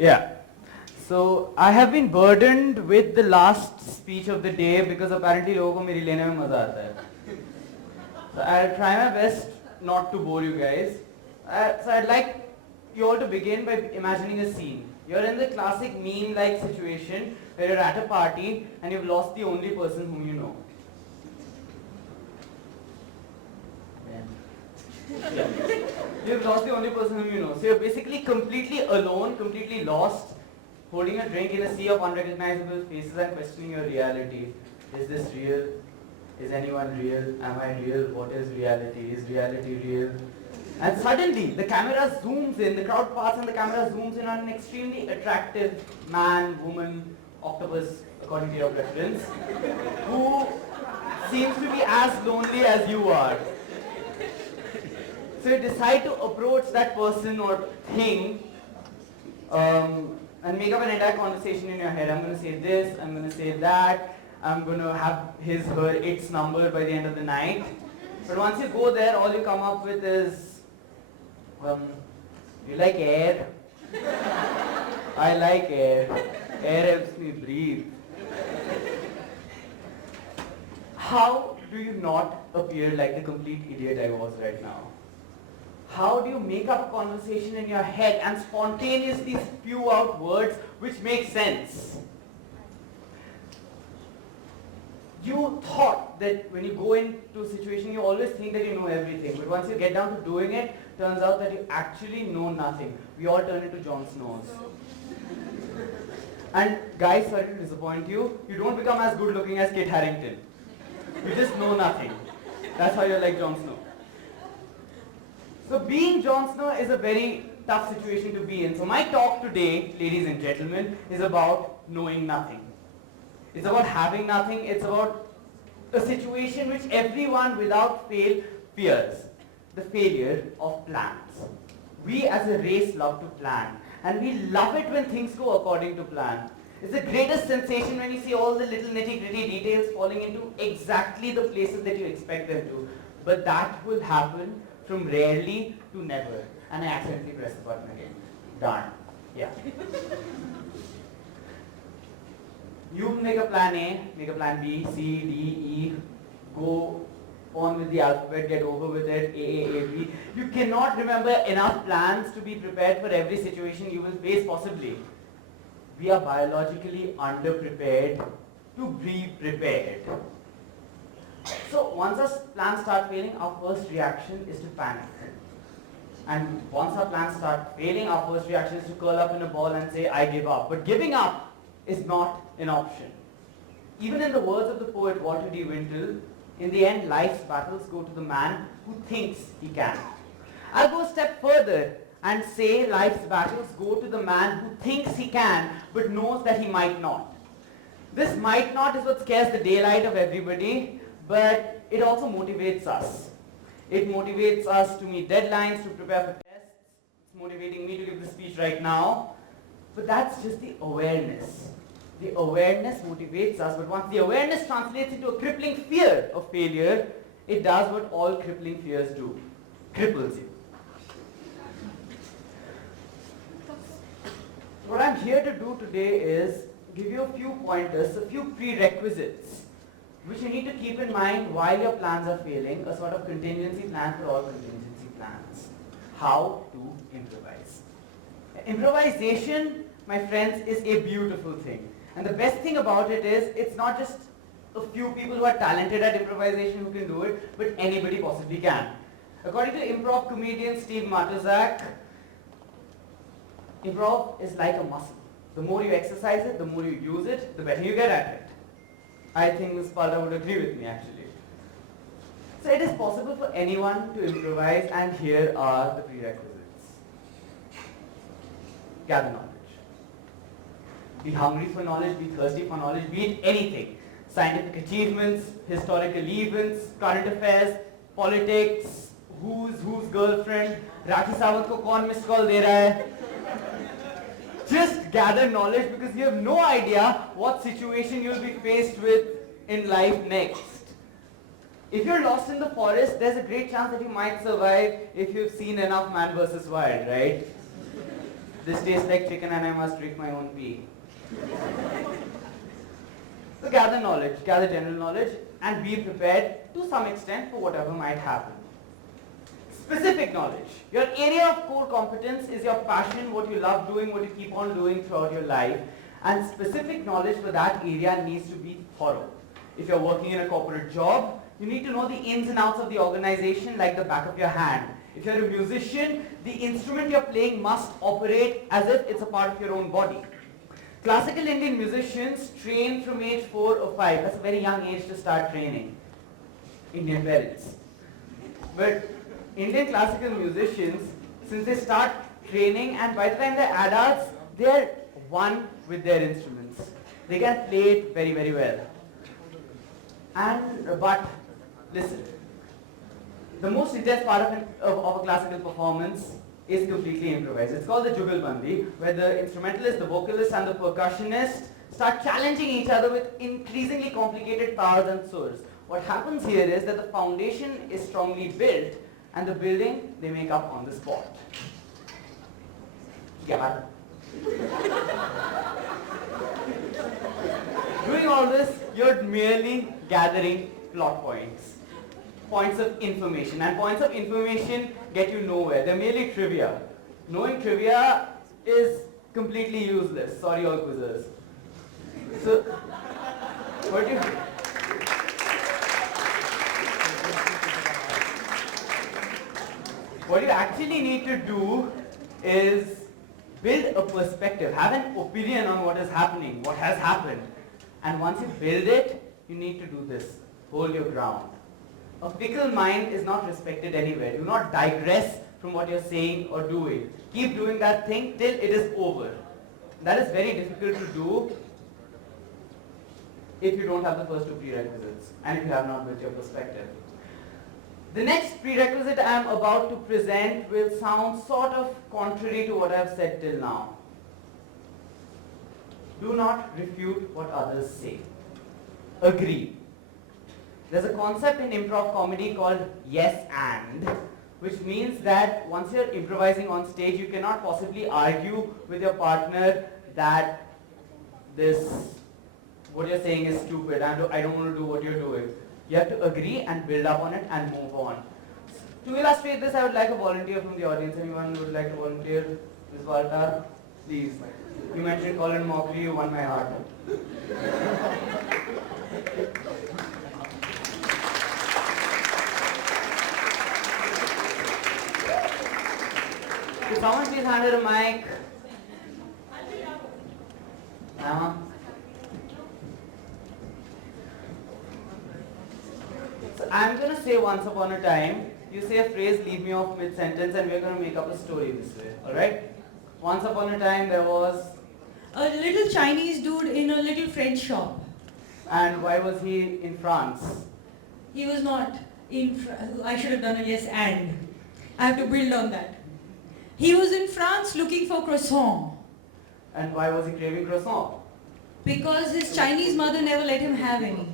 Yeah. So I have been burdened with the last speech of the day because apparently लोगों को मेरी लेने में मजा आता है. So I'll try my best not to bore you guys. So I'd like you all to begin by imagining a scene. You're in the classic meme-like situation where you're at a party and you've lost the only person whom you know. Yeah. You've lost the only person whom you know. So you're basically completely alone, completely lost, holding a drink in a sea of unrecognizable faces and questioning your reality. Is this real? Is anyone real? Am I real? What is reality? Is reality real? And suddenly, the camera zooms in, the crowd parts and the camera zooms in on an extremely attractive man, woman, octopus, according to your preference, who seems to be as lonely as you are. So you decide to approach that person or thing and make up an entire conversation in your head. I'm going to say this, I'm going to say that, I'm going to have his, her, its number by the end of the night. But once you go there, all you come up with is, you like air? I like air. Air helps me breathe. How do you not appear like the complete idiot I was right now? How do you make up a conversation in your head and spontaneously spew out words which make sense? You thought that when you go into a situation, you always think that you know everything. But once you get down to doing it, turns out that you actually know nothing. We all turn into Jon Snows. And guys, sorry to disappoint you, you don't become as good looking as Kit Harington. You just know nothing. That's how you're like Jon Snow. So being Jon Snow is a very tough situation to be in. So my talk today, ladies and gentlemen, is about knowing nothing. It's about having nothing. It's about a situation which everyone without fail fears. The failure of plans. We as a race love to plan. And we love it when things go according to plan. It's the greatest sensation when you see all the little nitty-gritty details falling into exactly the places that you expect them to. But that will happen from rarely to never. And I accidentally pressed the button again. Darn. Yeah. You make a plan A, make a plan B, C, D, E, go on with the alphabet, get over with it, A, B. You cannot remember enough plans to be prepared for every situation you will face possibly. We are biologically underprepared to be prepared. So once our plans start failing, our first reaction is to panic. And once our plans start failing, our first reaction is to curl up in a ball and say, I give up. But giving up is not an option. Even in the words of the poet Walter D. Wintle, in the end, life's battles go to the man who thinks he can. I'll go a step further and say life's battles go to the man who thinks he can, but knows that he might not. This might not is what scares the daylight of everybody, but it also motivates us. It motivates us to meet deadlines, to prepare for tests. It's motivating me to give the speech right now. But that's just the awareness. The awareness motivates us, but once the awareness translates into a crippling fear of failure, it does what all crippling fears do. Cripples you. What I'm here to do today is give you a few pointers, a few prerequisites, which you need to keep in mind while your plans are failing, a sort of contingency plan for all contingency plans. How to improvise. Improvisation, my friends, is a beautiful thing. And the best thing about it is, it's not just a few people who are talented at improvisation who can do it, but anybody possibly can. According to improv comedian Steve Matozak, improv is like a muscle. The more you exercise it, the more you use it, the better you get at it. I think Ms. Patra would agree with me actually. So it is possible for anyone to improvise, and here are the prerequisites. Gather knowledge. Be hungry for knowledge, be thirsty for knowledge, be it anything. Scientific achievements, historical events, current affairs, politics, who's girlfriend, Rakhi Sawant ko kaun missed call de raha hai. Just gather knowledge because you have no idea what situation you'll be faced with in life next. If you're lost in the forest, there's a great chance that you might survive if you've seen enough Man vs. Wild, right? This tastes like chicken and I must drink my own pee. So gather knowledge, gather general knowledge, and be prepared to some extent for whatever might happen. Specific knowledge. Your area of core competence is your passion, what you love doing, what you keep on doing throughout your life. And specific knowledge for that area needs to be thorough. If you're working in a corporate job, you need to know the ins and outs of the organization like the back of your hand. If you're a musician, the instrument you're playing must operate as if it's a part of your own body. Classical Indian musicians train from age 4 or 5. That's a very young age to start training. Indian parents. But Indian classical musicians, since they start training and by the time they're adults, they're one with their instruments. They can play it very, very well. But listen, the most intense part of a classical performance is completely improvised. It's called the Jugalbandi, where the instrumentalist, the vocalist and the percussionist start challenging each other with increasingly complicated tals and surs. What happens here is that the foundation is strongly built and the building they make up on the spot. Yeah. Doing all this, you're merely gathering plot points. Points of information. And points of information get you nowhere. They're merely trivia. Knowing trivia is completely useless. Sorry all quizzers. So, what you actually need to do is build a perspective, have an opinion on what is happening, what has happened. And once you build it, you need to do this. Hold your ground. A fickle mind is not respected anywhere. Do not digress from what you're saying or doing. Keep doing that thing till it is over. That is very difficult to do if you don't have the first two prerequisites and if you have not built your perspective. The next prerequisite I am about to present will sound sort of contrary to what I have said till now. Do not refute what others say. Agree. There's a concept in improv comedy called yes and, which means that once you're improvising on stage, you cannot possibly argue with your partner that what you're saying is stupid, I don't want to do what you're doing. You have to agree and build up on it and move on. To illustrate this, I would like a volunteer from the audience. Anyone would like to volunteer? Ms. Walter, please. You mentioned Colin Mockley, you won my heart. Could someone please hand her a mic? So I'm going to say once upon a time. You say a phrase, leave me off mid-sentence, and we're going to make up a story this way. Alright? Once upon a time there was a little Chinese dude in a little French shop. And why was he in France? He was not in I should have done a yes and. I have to build on that. He was in France looking for croissant. And why was he craving croissant? Because his Chinese mother never let him have any.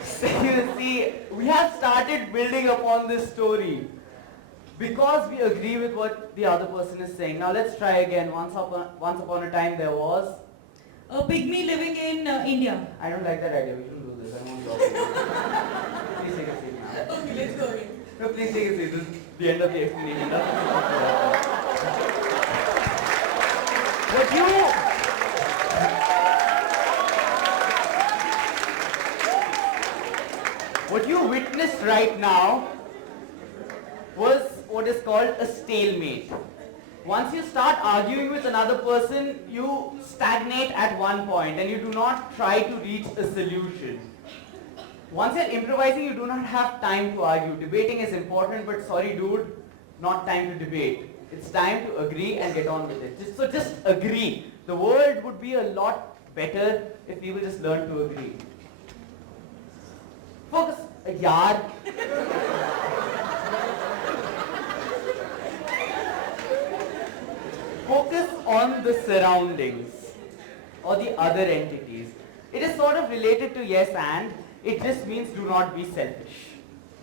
So you see, we have started building upon this story because we agree with what the other person is saying. Now let's try again. Once upon a time there was a pygmy living in India. I don't like that idea. We shouldn't do this. I won't talk. Please take a seat now. Okay, let's go again. No, please take a seat. This is the end of the explanation. What you witnessed right now was what is called a stalemate. Once you start arguing with another person, you stagnate at one point and you do not try to reach a solution. Once you're improvising, you do not have time to argue. Debating is important, but sorry dude, not time to debate. It's time to agree and get on with it. Just agree. The world would be a lot better if people just learn to agree. Focus. Yaar. Focus on the surroundings or the other entities. It is sort of related to yes and. It just means do not be selfish.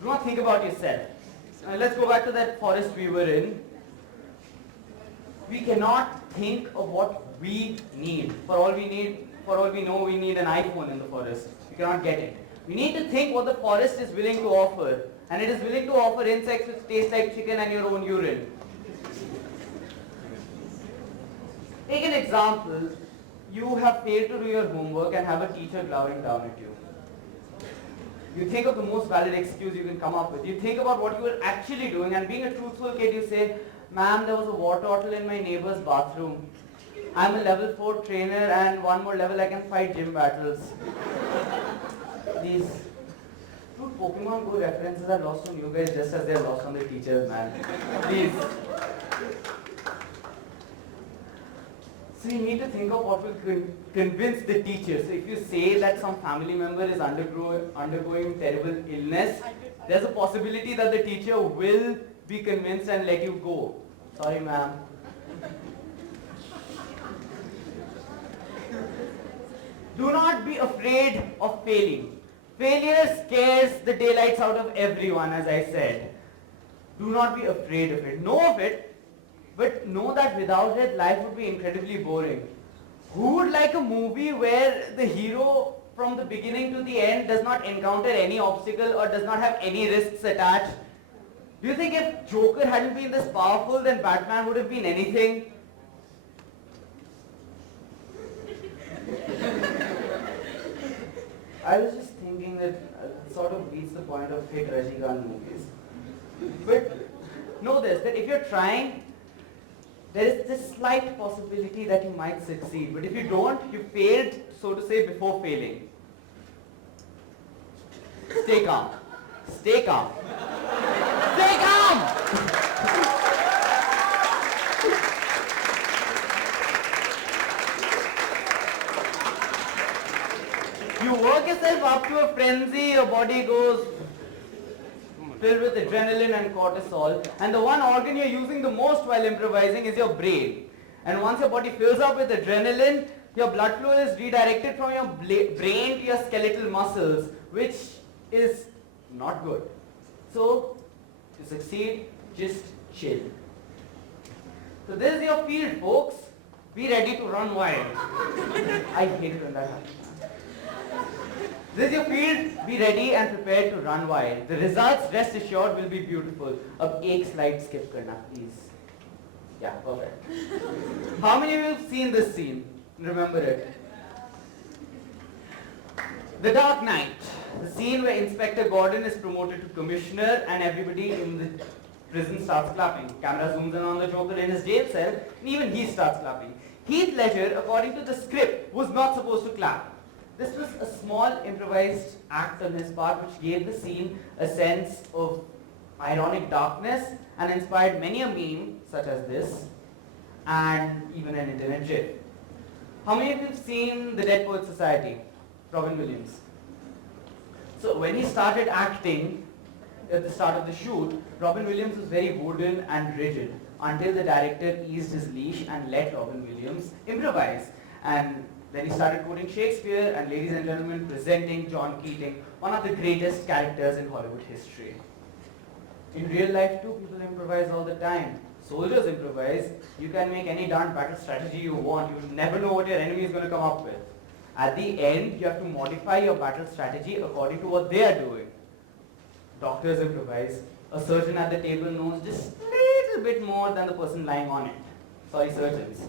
Do not think about yourself. Let's go back to that forest we were in. We cannot think of what we need. For all we know, we need an iPhone in the forest. We cannot get it. We need to think what the forest is willing to offer. And it is willing to offer insects which taste like chicken and your own urine. Take an example. You have failed to do your homework and have a teacher glowering down at you. You think of the most valid excuse you can come up with. You think about what you were actually doing, and being a truthful kid, you say, "Ma'am, there was a water bottle in my neighbor's bathroom. I'm a level 4 trainer, and one more level I can fight gym battles." These two Pokemon Go references are lost on you guys just as they're lost on the teachers, man. Please. So you need to think of what will convince the teacher. So if you say that some family member is undergoing terrible illness, there's a possibility that the teacher will be convinced and let you go. Sorry, ma'am. Do not be afraid of failing. Failure scares the daylights out of everyone, as I said. Do not be afraid of it. Know of it, but know that without it, life would be incredibly boring. Who would like a movie where the hero from the beginning to the end does not encounter any obstacle or does not have any risks attached? Do you think if Joker hadn't been this powerful, then Batman would have been anything? I was just thinking that it sort of beats the point of hit Rajnikant movies. But know this, that if you're trying, there is this slight possibility that you might succeed. But if you don't, you failed, so to say, before failing. Stay calm. Stay calm. Stay calm! You work yourself up to a frenzy, your body goes filled with adrenaline and cortisol, and the one organ you're using the most while improvising is your brain. And once your body fills up with adrenaline, your blood flow is redirected from your brain to your skeletal muscles, which is not good. So, to succeed, just chill. So this is your field, folks. Be ready to run wild. I hate it when that happens. This is your field. Be ready and prepared to run wild. The results, rest assured, will be beautiful. Ab ek slide skip karna, please. Yeah, perfect. How many of you have seen this scene? Remember it? The Dark Knight. The scene where Inspector Gordon is promoted to commissioner and everybody in the prison starts clapping. Camera zooms in on the Joker in his jail cell and even he starts clapping. Heath Ledger, according to the script, was not supposed to clap. This was a small improvised act on his part which gave the scene a sense of ironic darkness and inspired many a meme such as this and even an internet gif. How many of you have seen The Dead Poets Society? Robin Williams. So when he started acting at the start of the shoot, Robin Williams was very wooden and rigid until the director eased his leash and let Robin Williams improvise. And then he started quoting Shakespeare and, ladies and gentlemen, presenting John Keating, one of the greatest characters in Hollywood history. In real life too, people improvise all the time. Soldiers improvise. You can make any darn battle strategy you want. You never know what your enemy is going to come up with. At the end, you have to modify your battle strategy according to what they are doing. Doctors improvise. A surgeon at the table knows just a little bit more than the person lying on it. Sorry, surgeons.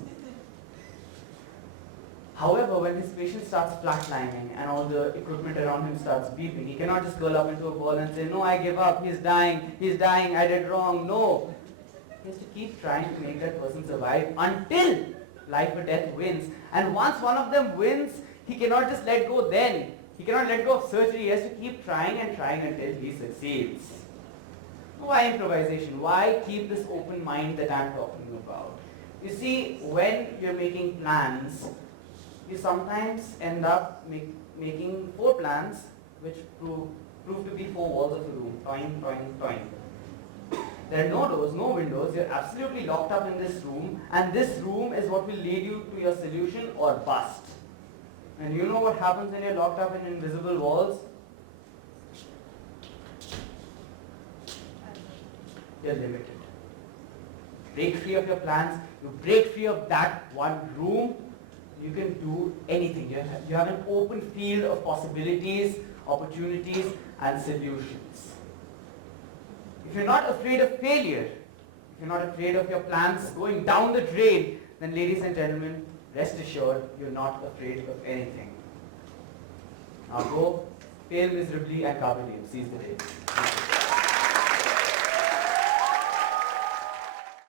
However, when his patient starts flatlining and all the equipment around him starts beeping, he cannot just curl up into a ball and say, "No, I give up, he's dying, I did wrong." No. He has to keep trying to make that person survive until life or death wins. And once one of them wins, he cannot just let go then. He cannot let go of surgery. He has to keep trying and trying until he succeeds. Why improvisation? Why keep this open mind that I'm talking about? You see, when you're making plans, you sometimes end up making 4 plans which prove to be 4 walls of a room. Toing, toing, toing. There are no doors, no windows. You're absolutely locked up in this room, and this room is what will lead you to your solution or bust. And you know what happens when you're locked up in invisible walls? You're limited. break free of your plans, you break free of that one room, you can do anything. You have an open field of possibilities, opportunities, and solutions. If you're not afraid of failure, if you're not afraid of your plans going down the drain, then ladies and gentlemen, rest assured, you're not afraid of anything. Now go, fail miserably and Kabadiyam. Seize the day.